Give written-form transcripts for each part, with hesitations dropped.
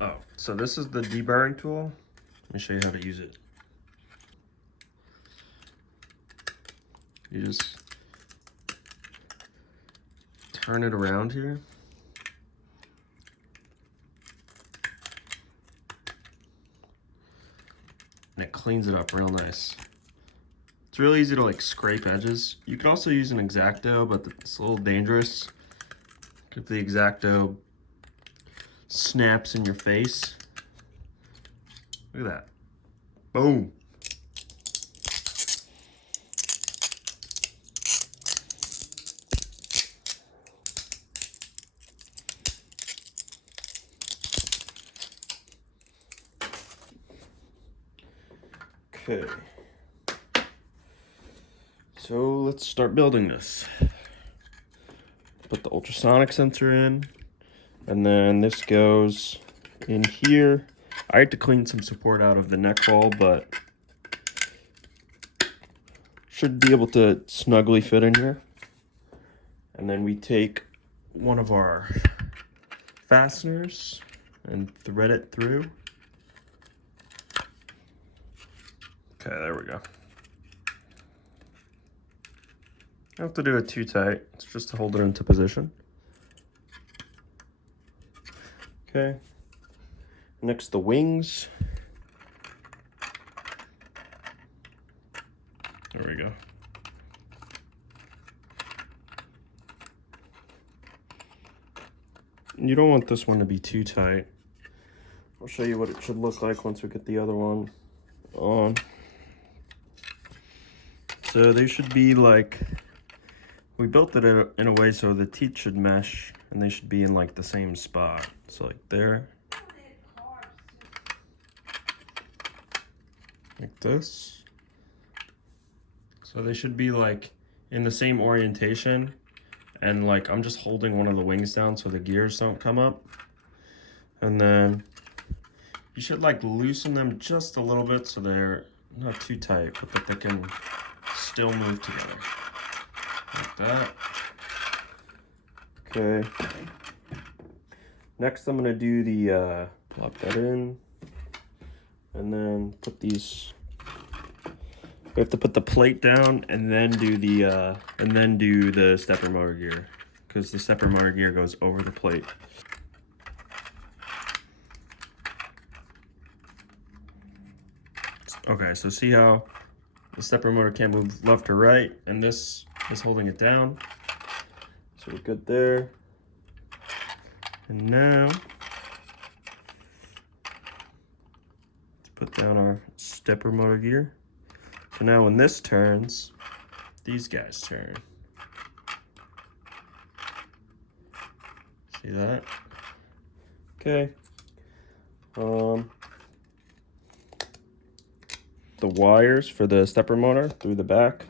Oh, so this is the deburring tool. Let me show you how to use it. You just turn it around here. And it cleans it up real nice. It's really easy to like scrape edges. You could also use an X-Acto, but it's a little dangerous. If the X-Acto snaps in your face. Look at that. Boom. Okay. So let's start building this. Put the ultrasonic sensor in, and then this goes in here. I had to clean some support out of the neck hole, but should be able to snugly fit in here. And then we take one of our fasteners and thread it through. Okay, there we go. I don't have to do it too tight. It's just to hold it into position. Okay. Next, the wings. There we go. You don't want this one to be too tight. I'll show you what it should look like once we get the other one on. So they should be like, we built it in a way so the teeth should mesh and they should be in like the same spot. So like there. Like this. So they should be like in the same orientation, and like I'm just holding one of the wings down so the gears don't come up. And then you should like loosen them just a little bit so they're not too tight, but that they can still move together. Like that. Okay. Next I'm gonna do the plop that in. And then put these. We have to put the plate down and then do the stepper motor gear, because the stepper motor gear goes over the plate. Okay, so see how the stepper motor can't move left or right, and this is holding it down. So we're good there. And now put down our stepper motor gear. So now when this turns, these guys turn. See that? Okay. The wires for the stepper motor through the back.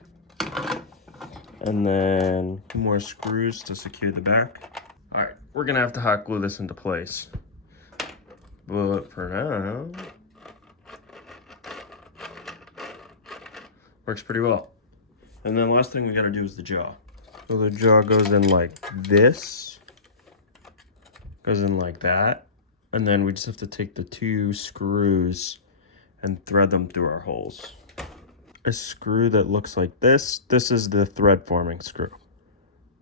And then more screws to secure the back. All right, we're gonna have to hot glue this into place. But for now, works pretty well. And then last thing we gotta do is the jaw. So the jaw goes in like this, goes in like that, and then we just have to take the two screws and thread them through our holes. A screw that looks like this is the thread forming screw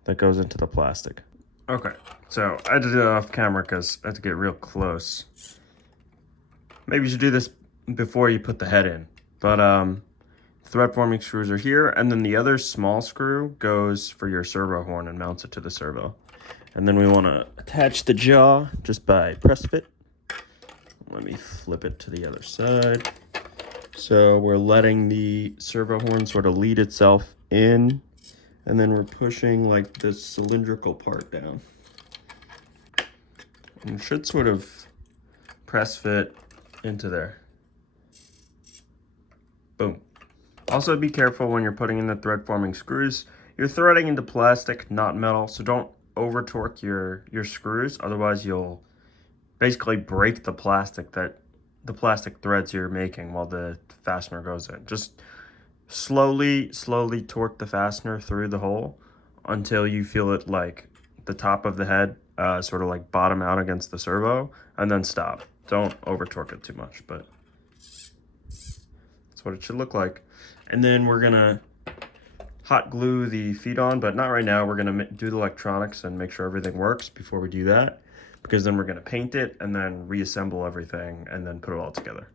that goes into the plastic. Okay, so I had to do it off camera because I had to get real close. Maybe you should do this before you put the head in, but thread forming screws are here, and then the other small screw goes for your servo horn and mounts it to the servo. And then we want to attach the jaw just by press fit. Let me flip it to the other side. So we're letting the servo horn sort of lead itself in, and then we're pushing like this cylindrical part down. And it should sort of press fit into there. Boom. Also be careful when you're putting in the thread forming screws. You're threading into plastic, not metal, so don't over torque your screws, otherwise you'll basically break the plastic threads you're making while the fastener goes in. Just slowly torque the fastener through the hole until you feel it like the top of the head sort of like bottom out against the servo, and then stop. Don't over torque it too much, but that's what it should look like. And then we're gonna hot glue the feet on, but not right now. We're gonna do the electronics and make sure everything works before we do that, because then we're gonna paint it and then reassemble everything and then put it all together.